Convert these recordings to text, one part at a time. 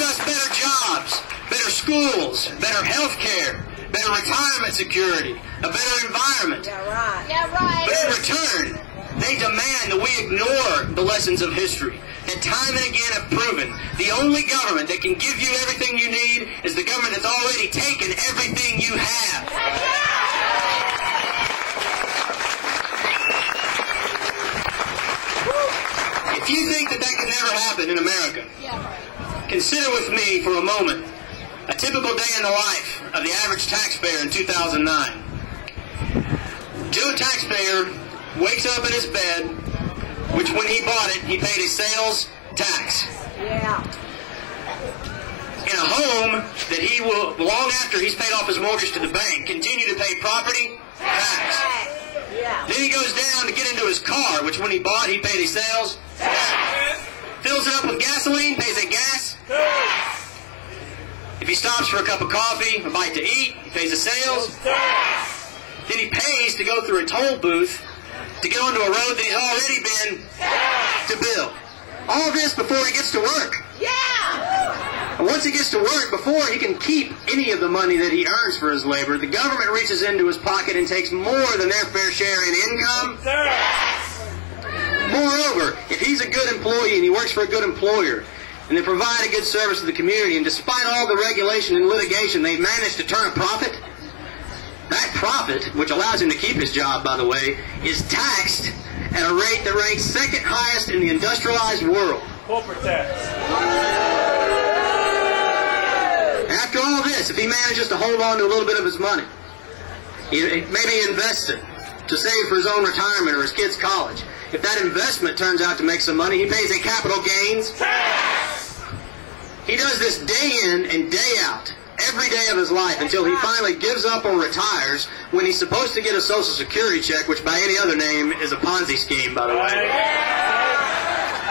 gives us better jobs, better schools, better health care, better retirement security, a better environment. Yeah, right. Yeah, right. But in return, they demand that we ignore the lessons of history that time and again have proven the only government that can give you everything you need is the government that's already taken everything you have. If you think that can never happen in America, consider with me for a moment a typical day in the life of the average taxpayer in 2009. Joe taxpayer wakes up in his bed, which when he bought it, he paid a sales tax. Yeah. In a home that he will, long after he's paid off his mortgage to the bank, continue to pay property tax. Yeah. Then he goes down to get into his car, which when he bought, he paid a sales tax. Fills it up with gasoline, pays a gas tax. If he stops for a cup of coffee, a bite to eat, he pays a sales tax. Then he pays to go through a toll booth to get onto a road that he's already been to build. All this before he gets to work. Yeah. And once he gets to work, before he can keep any of the money that he earns for his labor, the government reaches into his pocket and takes more than their fair share in income. Moreover, if he's a good employee and he works for a good employer, and they provide a good service to the community, and despite all the regulation and litigation, they've managed to turn a profit, that profit, which allows him to keep his job, by the way, is taxed at a rate that ranks second highest in the industrialized world. Corporate tax. After all this, if he manages to hold on to a little bit of his money, maybe invest it to save for his own retirement or his kids' college, if that investment turns out to make some money, he pays a capital gains tax. He does this day in and day out, every day of his life, until he finally gives up or retires, when he's supposed to get a Social Security check, which by any other name is a Ponzi scheme, by the way.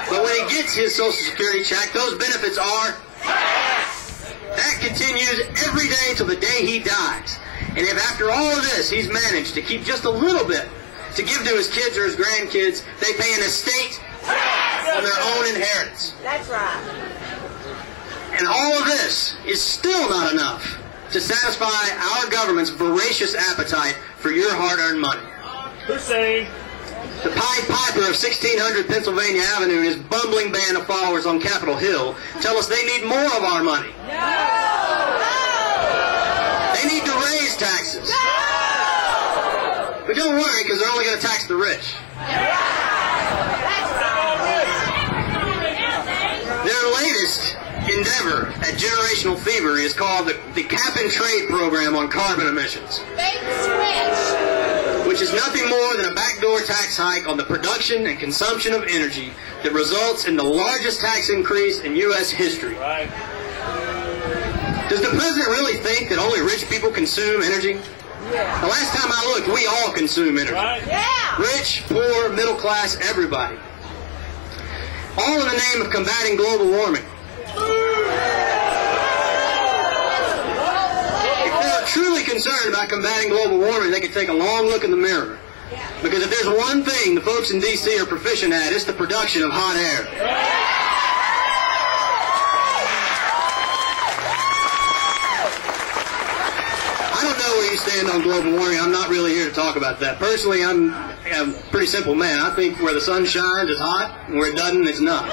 But when he gets his Social Security check, those benefits are taxed. That continues every day till the day he dies. And if after all of this he's managed to keep just a little bit to give to his kids or his grandkids, they pay an estate tax on their own inheritance. That's right. And all of this is still not enough to satisfy our government's voracious appetite for your hard-earned money. Hussein. The Pied Piper of 1600 Pennsylvania Avenue and his bumbling band of followers on Capitol Hill tell us they need more of our money. No. They need to raise taxes. But don't worry, because they're only going to tax the rich. Their latest endeavor at generational thievery is called the Cap-and-Trade program on carbon emissions, which is nothing more than a backdoor tax hike on the production and consumption of energy that results in the largest tax increase in U.S. history. Right. Does the president really think that only rich people consume energy? Yeah. The last time I looked, we all consume energy. Right. Yeah. Rich, poor, middle class, everybody. All in the name of combating global warming. If they're truly concerned about combating global warming, they could take a long look in the mirror. Because if there's one thing the folks in D.C. are proficient at, it's the production of hot air. I don't know where you stand on global warming. I'm not really here to talk about that. Personally, I'm a pretty simple man. I think where the sun shines, it's hot, and where it doesn't, it's not.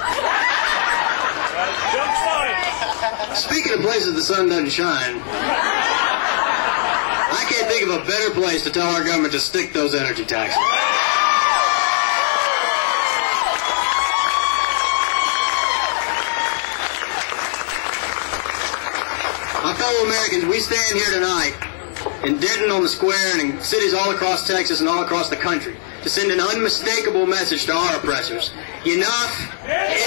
Jump science. Speaking of places the sun doesn't shine, I can't think of a better place to tell our government to stick those energy taxes. My fellow Americans, we stand here tonight in Denton on the square and in cities all across Texas and all across the country to send an unmistakable message to our oppressors. Enough is